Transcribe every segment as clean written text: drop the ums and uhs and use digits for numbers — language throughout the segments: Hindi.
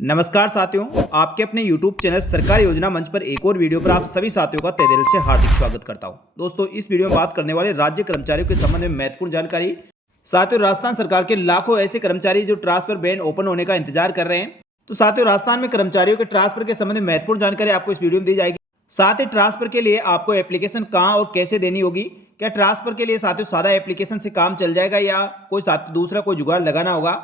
नमस्कार साथियों, आपके अपने YouTube चैनल सरकारी योजना मंच पर एक और वीडियो पर आप सभी साथियों का तहे दिल से हार्दिक स्वागत करता हूं। दोस्तों, इस वीडियो में बात करने वाले राज्य कर्मचारियों के संबंध में महत्वपूर्ण जानकारी। साथियों, राजस्थान सरकार के लाखों ऐसे कर्मचारी जो ट्रांसफर बैन ओपन होने का इंतजार कर रहे हैं। तो साथियों, राजस्थान में कर्मचारियों के ट्रांसफर के संबंध में महत्वपूर्ण जानकारी आपको इस वीडियो में दी जाएगी। साथ ही ट्रांसफर के लिए आपको एप्लीकेशन कहाँ और कैसे देनी होगी, क्या ट्रांसफर के लिए साथियों सादा एप्लीकेशन से काम चल जाएगा या कोई दूसरा कोई जुगाड़ लगाना होगा।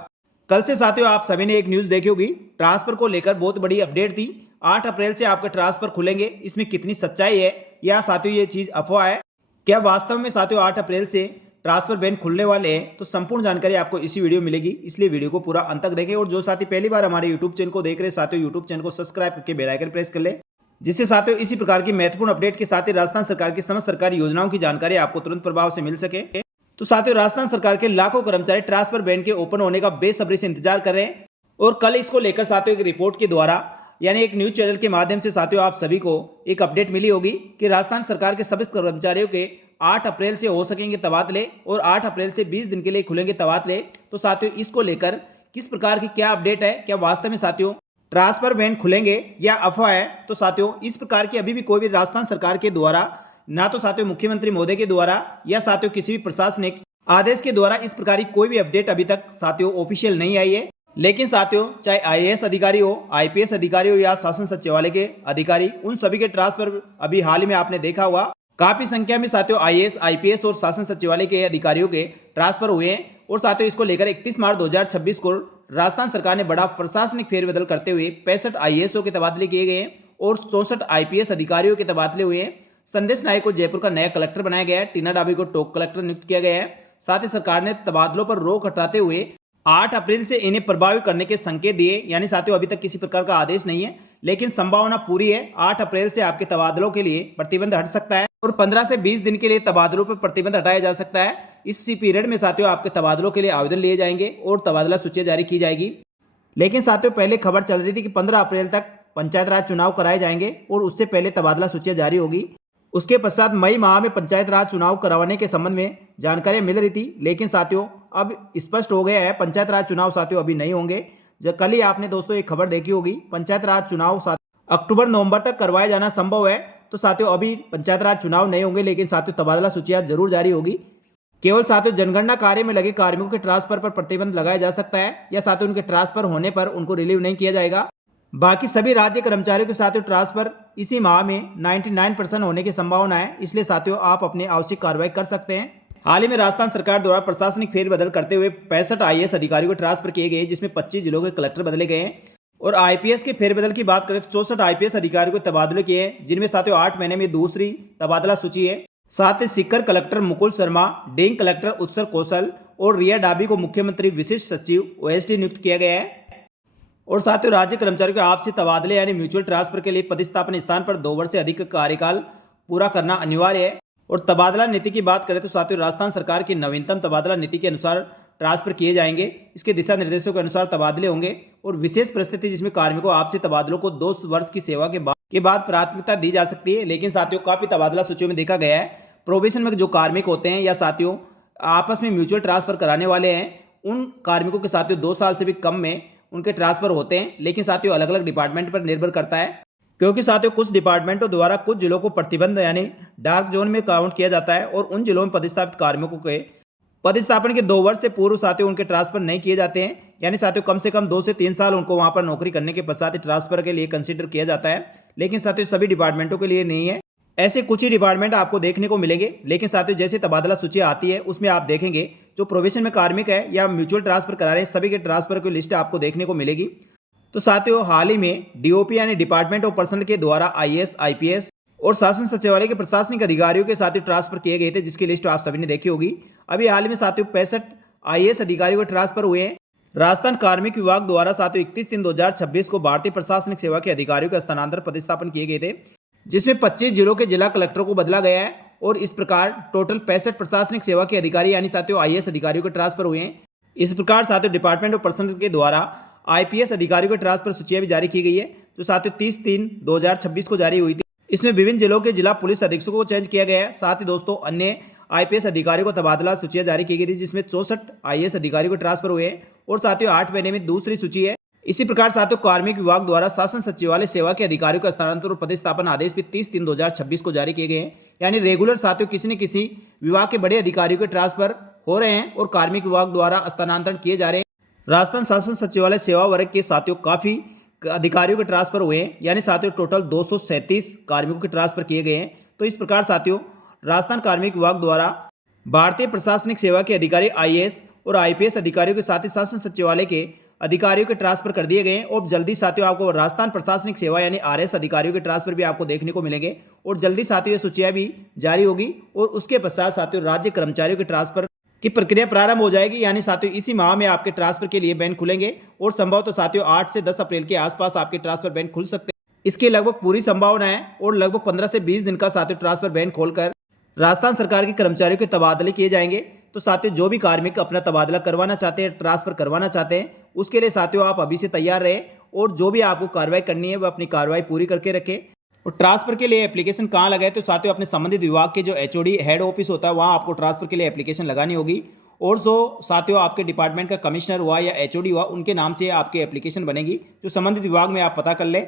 कल से साथियों आप सभी ने एक न्यूज़ देखी होगी, ट्रांसफर को लेकर बहुत बड़ी अपडेट थी। 8 अप्रैल से आपके ट्रांसफर खुलेंगे, इसमें कितनी सच्चाई है या साथियों ये चीज़ अफवाह है, क्या वास्तव में साथियों 8 अप्रैल से ट्रांसफर बैन खुलने वाले हैं। तो संपूर्ण जानकारी आपको इसी वीडियो में मिलेगी, इसलिए वीडियो को पूरा अंत तक देखें। और जो साथी पहली बार हमारे यूट्यूब चैनल को देख रहे हैं, साथियों यूट्यूब चैनल को सब्सक्राइब करके बेल आइकन प्रेस कर ले, जिससे साथियों इसी प्रकार की महत्वपूर्ण अपडेट के साथ ही राजस्थान सरकार की समस्त सरकारी योजनाओं की जानकारी आपको तुरंत प्रभाव से मिल सके। तो साथियों, राजस्थान सरकार के लाखों कर्मचारी ट्रांसफर बैन के ओपन होने का बेसब्री से इंतजार कर रहे हैं। और कल इसको लेकर साथियों एक रिपोर्ट के द्वारा यानी एक न्यूज चैनल के माध्यम से साथियों आप सभी को एक अपडेट मिली होगी कि राजस्थान सरकार के सभी कर्मचारियों के 8 अप्रैल से हो सकेंगे तबादले और 8 अप्रैल से 20 दिन के लिए खुलेंगे तबादले। तो साथियों इसको लेकर किस प्रकार की क्या अपडेट है, क्या वास्तव में साथियों ट्रांसफर बैन खुलेंगे या अफवाह है। तो साथियों इस प्रकार की अभी भी कोई भी राजस्थान सरकार के द्वारा ना तो साथियों मुख्यमंत्री महोदय के द्वारा या साथियों किसी भी प्रशासनिक आदेश के द्वारा इस प्रकार की कोई भी अपडेट अभी तक साथियों ऑफिशियल नहीं आई है। लेकिन साथियों चाहे आईएएस अधिकारी हो, आईपीएस अधिकारी हो या शासन सचिवालय के अधिकारी, उन सभी के ट्रांसफर अभी हाल ही में आपने देखा हुआ काफी संख्या में साथियों आईएएस, आईपीएस और शासन सचिवालय के अधिकारियों के ट्रांसफर हुए हैं। और साथियों इसको लेकर 31 मार्च 2026 को राजस्थान सरकार ने बड़ा प्रशासनिक फेरबदल करते हुए 65 आईएएस के तबादले किए गए और 64 आईपीएस अधिकारियों के तबादले हुए हैं। संदेश नायक को जयपुर का नया कलेक्टर बनाया गया है, टीना डाबी को टॉप कलेक्टर नियुक्त किया गया है। साथ ही सरकार ने तबादलों पर रोक हटाते हुए 8 अप्रैल से इन्हें प्रभावित करने के संकेत दिए। यानी साथियों अभी तक किसी प्रकार का आदेश नहीं है, लेकिन संभावना पूरी है 8 अप्रैल से आपके तबादलों के लिए प्रतिबंध हट सकता है और 15 से 20 दिन के लिए तबादलों पर प्रतिबंध हटाया जा सकता है। इसी पीरियड में साथियों आपके तबादलों के लिए आवेदन लिए जाएंगे और तबादला सूचियां जारी की जाएगी। लेकिन साथियों पहले खबर चल रही थी कि 15 अप्रैल तक पंचायत राज चुनाव कराए जाएंगे और उससे पहले तबादला सूचियां जारी होगी। उसके पश्चात मई माह में पंचायत राज चुनाव करवाने के संबंध में जानकारियां मिल रही थी, लेकिन साथियों अब स्पष्ट हो गया है पंचायत राज चुनाव साथियों अभी नहीं होंगे। जब कल ही आपने दोस्तों एक खबर देखी होगी, पंचायत राज चुनाव अक्टूबर नवंबर तक करवाया जाना संभव है। तो साथियों अभी पंचायत राज चुनाव नहीं होंगे, लेकिन साथियों तबादला सूचियां जरूर जारी होगी। केवल साथियों जनगणना कार्य में लगे कार्मिकों के ट्रांसफर पर प्रतिबंध लगाया जा सकता है या साथियों उनके ट्रांसफर होने पर उनको रिलीव नहीं किया जाएगा। बाकी सभी राज्य कर्मचारियों के साथियों ट्रांसफर इसी माह में 99% होने की संभावना है, इसलिए साथियों आप अपने आवश्यक कार्रवाई कर सकते हैं। हाल ही में राजस्थान सरकार द्वारा प्रशासनिक फेरबदल करते हुए 65 आईएएस अधिकारियों को ट्रांसफर किए गए, जिसमें 25 जिलों के कलेक्टर बदले गए हैं। और आईपीएस के फेरबदल की बात करें तो 64 आईपीएस अधिकारियों को तबादले किए हैं, जिनमें साथियों 8 महीने में दूसरी तबादला सूची है। साथ ही सीकर कलेक्टर मुकुल शर्मा, डेंग कलेक्टर उत्सर कौशल और रिया डाबी को मुख्यमंत्री विशिष्ट सचिव ओएसडी नियुक्त किया गया है। और साथियों राज्य कर्मचारियों के आपसी तबादले यानी म्यूचुअल ट्रांसफर के लिए पदस्थापन स्थान पर 2 वर्ष से अधिक कार्यकाल पूरा करना अनिवार्य है। और तबादला नीति की बात करें तो साथियों राजस्थान सरकार की नवीनतम तबादला नीति के अनुसार ट्रांसफर किए जाएंगे। इसके दिशा निर्देशों के अनुसार तबादले होंगे और विशेष परिस्थिति जिसमें कार्मिकों आपसी तबादलों को 2 वर्ष की सेवा के बाद प्राथमिकता दी जा सकती है। लेकिन साथियों काफी तबादला सूचियों में देखा गया है प्रोबेशन में जो कार्मिक होते हैं या साथियों आपस में म्यूचुअल ट्रांसफर कराने वाले हैं, उन कार्मिकों के साथियों 2 साल से भी कम में उनके ट्रांसफर होते हैं। लेकिन साथियों अलग अलग डिपार्टमेंट पर निर्भर करता है, क्योंकि साथियों कुछ डिपार्टमेंटों द्वारा कुछ जिलों को प्रतिबंध यानी डार्क जोन में काउंट किया जाता है और उन जिलों में पदस्थापित कार्मिकों के पदस्थापन के 2 वर्ष से पूर्व साथियों उनके ट्रांसफर नहीं किए जाते हैं। यानी साथियों कम से कम 2 से 3 साल उनको वहां पर नौकरी करने के पश्चात ट्रांसफर के लिए कंसिडर किया जाता है। लेकिन साथियों सभी डिपार्टमेंटों के लिए नहीं है, ऐसे कुछ ही डिपार्टमेंट आपको देखने को मिलेंगे। लेकिन साथियों जैसे तबादला सूची आती है उसमें आप देखेंगे जो प्रोबेशन में कार्मिक है या म्यूचुअल ट्रांसफर करा रहे हैं सभी के ट्रांसफर की लिस्ट आपको देखने को मिलेगी। तो साथियों हाल ही में डीओपी यानी डिपार्टमेंट ऑफ पर्सनल के द्वारा आईएएस, आईपीएस और शासन सचिवालय के प्रशासनिक अधिकारियों के साथियों ट्रांसफर किए गए थे, जिसकी लिस्ट आप सभी ने देखी होगी। अभी हाल ही में साथियों 65 आईएएस अधिकारियों के ट्रांसफर हुए हैं। राजस्थान कार्मिक विभाग द्वारा साथियों 31/3/2026 को भारतीय प्रशासनिक सेवा के अधिकारियों का स्थानांतरण प्रतिस्थापन किए गए थे, जिसमें 25 जिलों के जिला कलेक्टरों को बदला गया है। और इस प्रकार टोटल 65 प्रशासनिक सेवा के अधिकारी यानी साथियों आईएएस अधिकारियों के ट्रांसफर हुए हैं। इस प्रकार साथियों डिपार्टमेंट ऑफ पर्सनल के द्वारा आईपीएस अधिकारियों के ट्रांसफर सूचियां भी जारी की गई है, जो साथियों 30/3/2026 को जारी हुई थी। इसमें विभिन्न जिलों के जिला पुलिस अधीक्षकों को चेंज किया गया है। साथ ही दोस्तों अन्य आईपीएस अधिकारियों को तबादला सूचियां जारी की गई थी, जिसमें 64 आईएएस अधिकारियों को ट्रांसफर हुए हैं। और साथियों 8 महीने में दूसरी सूची है। इसी प्रकार साथियों कार्मिक विभाग द्वारा शासन सचिवालय सेवा के अधिकारियों का स्थानांतरण और प्रतिस्थापन आदेश भी 30/3/2026 को जारी किए गए हैं। यानी रेगुलर साथियों किसी न किसी विभाग के बड़े अधिकारियों के ट्रांसफर हो रहे हैं और कार्मिक विभाग द्वारा स्थानांतरण किए जा रहे हैं। राजस्थान शासन सचिवालय सेवा वर्ग के साथियों काफी अधिकारियों के ट्रांसफर हुए हैं, यानी साथियों टोटल 237 कार्मिकों के ट्रांसफर किए गए हैं। तो इस प्रकार साथियों राजस्थान कार्मिक विभाग द्वारा भारतीय प्रशासनिक सेवा के अधिकारी आईएएस और आईपीएस अधिकारियों के साथ ही शासन सचिवालय के अधिकारियों के ट्रांसफर कर दिए गए हैं। और जल्दी साथियों आपको राजस्थान प्रशासनिक सेवा यानी आरएस अधिकारियों के ट्रांसफर भी आपको देखने को मिलेंगे और जल्दी साथियों ये सूचियां भी जारी होगी और उसके पश्चात साथियों राज्य कर्मचारियों के ट्रांसफर की प्रक्रिया प्रारंभ हो जाएगी। यानी साथियों इसी माह में आपके ट्रांसफर के लिए बैंक खुलेंगे और संभव तो साथियों 8 से 10 अप्रैल के आसपास आपके ट्रांसफर बैंक खुल सकते हैं। इसकी लगभग पूरी संभावना है और लगभग 15 से 20 दिन का साथियों ट्रांसफर बैंक खोलकर राजस्थान सरकार के कर्मचारियों के तबादले किए जाएंगे। तो साथियों जो भी कार्मिक अपना तबादला करवाना चाहते हैं, ट्रांसफर करवाना चाहते हैं, उसके लिए साथियों आप अभी से तैयार रहे और जो भी आपको कार्रवाई करनी है वह अपनी कार्रवाई पूरी करके रखें। और ट्रांसफर के लिए एप्लीकेशन कहाँ लगाए, तो साथियों अपने संबंधित विभाग के जो एचओडी हेड ऑफिस होता है वहाँ आपको ट्रांसफर के लिए एप्लीकेशन लगानी होगी। और जो साथियों आपके डिपार्टमेंट का कमिश्नर हुआ या एचओडी हुआ उनके नाम से आपकी एप्लीकेशन बनेगी, जो संबंधित विभाग में आप पता कर लें।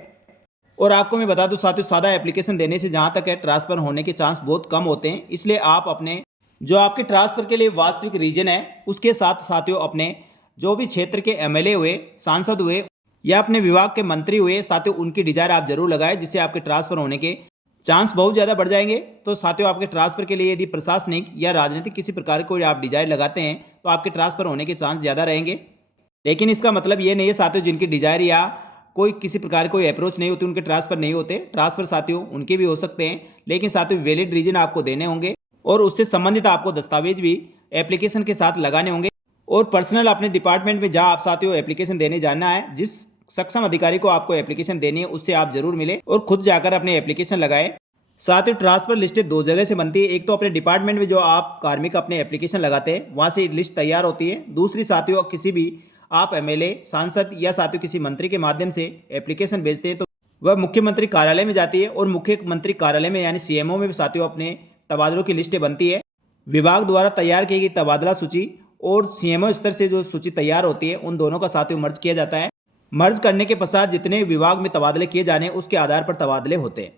और आपको मैं बता दूं साथियों सादा एप्लीकेशन देने से जहां तक है ट्रांसफर होने के चांस बहुत कम होते हैं। इसलिए आप अपने जो आपके ट्रांसफर के लिए वास्तविक रीजन है उसके साथ साथियों अपने जो भी क्षेत्र के एमएलए हुए, सांसद हुए या अपने विभाग के मंत्री हुए साथियों उनकी डिजायर आप जरूर लगाएं, जिससे आपके ट्रांसफर होने के चांस बहुत ज़्यादा बढ़ जाएंगे। तो साथियों आपके ट्रांसफर के लिए यदि प्रशासनिक या राजनीतिक किसी प्रकार को आप डिजायर लगाते हैं तो आपके ट्रांसफर होने के चांस ज़्यादा रहेंगे। लेकिन इसका मतलब ये नहीं है साथियों जिनकी डिजायर या कोई किसी प्रकार कोई अप्रोच नहीं होती उनके ट्रांसफर नहीं होते। ट्रांसफर साथियों उनके भी हो सकते हैं, लेकिन साथियों वैलिड रीजन आपको देने होंगे और उससे संबंधित आपको दस्तावेज भी एप्लीकेशन के साथ लगाने होंगे। और पर्सनल अपने डिपार्टमेंट में जहां आप साथियों एप्लीकेशन देने जाना है, जिस सक्षम अधिकारी को आपको एप्लीकेशन देनी है उससे आप जरूर मिले और खुद जाकर अपने एप्लीकेशन लगाएं। साथियों ट्रांसफर लिस्टें 2 जगह से बनती है। एक तो अपने डिपार्टमेंट में जो आप कार्मिक अपने एप्लीकेशन लगाते हैं वहाँ से लिस्ट तैयार होती है। दूसरी साथियों किसी भी आप एमएलए, सांसद या साथियों किसी मंत्री के माध्यम से एप्लीकेशन भेजते हैं तो वह मुख्यमंत्री कार्यालय में जाती है और मुख्यमंत्री कार्यालय में यानी सीएमओ में भी साथियों अपने तबादलों की लिस्टें बनती है। विभाग द्वारा तैयार की गई तबादला सूची और सीएमओ स्तर से जो सूची तैयार होती है उन दोनों का साथियों मर्ज किया जाता है। मर्ज करने के पश्चात जितने विभाग में तबादले किए जाने उसके आधार पर तबादले होते हैं।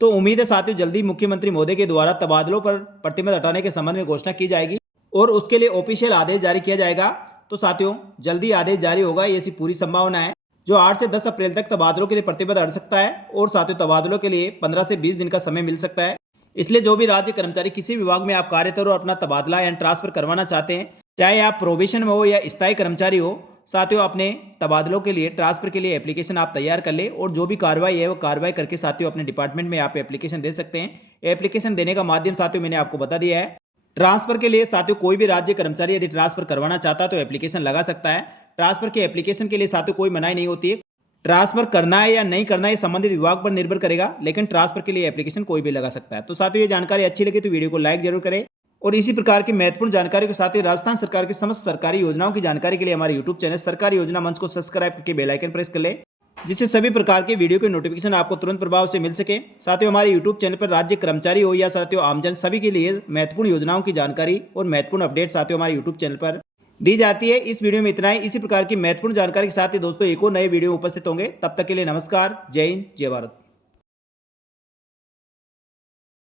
तो उम्मीद है साथियों जल्दी मुख्यमंत्री महोदय के द्वारा तबादलों पर प्रतिबंध हटाने के संबंध में घोषणा की जाएगी और उसके लिए ऑफिशियल आदेश जारी किया जाएगा। तो साथियों जल्दी आदेश जारी होगा, ये ऐसी पूरी संभावना है। जो 8 से 10 अप्रैल तक तबादलों के लिए प्रतिबंध हट सकता है और साथियों तबादलों के लिए 15 से 20 दिन का समय मिल सकता है। इसलिए जो भी राज्य कर्मचारी किसी विभाग में आप कार्यरत हो और अपना तबादला या ट्रांसफर करवाना चाहते हैं, चाहे आप प्रोबेशन में हो या स्थायी कर्मचारी हो, साथियों अपने तबादलों के लिए ट्रांसफर के लिए एप्लीकेशन आप तैयार कर ले और जो भी कार्रवाई है वो कार्रवाई करके साथियों अपने डिपार्टमेंट में आप एप्लीकेशन दे सकते हैं। एप्लीकेशन देने का माध्यम साथियों मैंने आपको बता दिया है। ट्रांसफर के लिए साथियों कोई भी राज्य कर्मचारी यदि ट्रांसफर करवाना चाहता है तो एप्लीकेशन लगा सकता है। ट्रांसफर के एप्लीकेशन के लिए साथियों कोई मनाही नहीं होती है। ट्रांसफर करना है या नहीं करना है संबंधित विभाग पर निर्भर करेगा, लेकिन ट्रांसफर के लिए एप्लीकेशन कोई भी लगा सकता है। तो साथियों ये जानकारी अच्छी लगी तो वीडियो को लाइक जरूर करें और इसी प्रकार की महत्वपूर्ण जानकारी के साथ ही राजस्थान सरकार की समस्त सरकारी योजनाओं की जानकारी के लिए हमारे यूट्यूब चैनल सरकारी योजना मंच को सब्सक्राइब करके बेल आइकन प्रेस कर ले, जिससे सभी प्रकार के वीडियो के नोटिफिकेशन आपको तुरंत प्रभाव से मिल सके। साथियों हमारे यूट्यूब चैनल पर राज्य कर्मचारी हो या साथियों आमजन सभी के लिए महत्वपूर्ण योजनाओं की जानकारी और महत्वपूर्ण अपडेट साथियों हमारे यूट्यूब चैनल पर दी जाती है। इस वीडियो में इतना ही। इसी प्रकार की महत्वपूर्ण जानकारी के साथ ही दोस्तों एक और नए वीडियो में उपस्थित होंगे। तब तक के लिए नमस्कार, जय हिंद, जय भारत।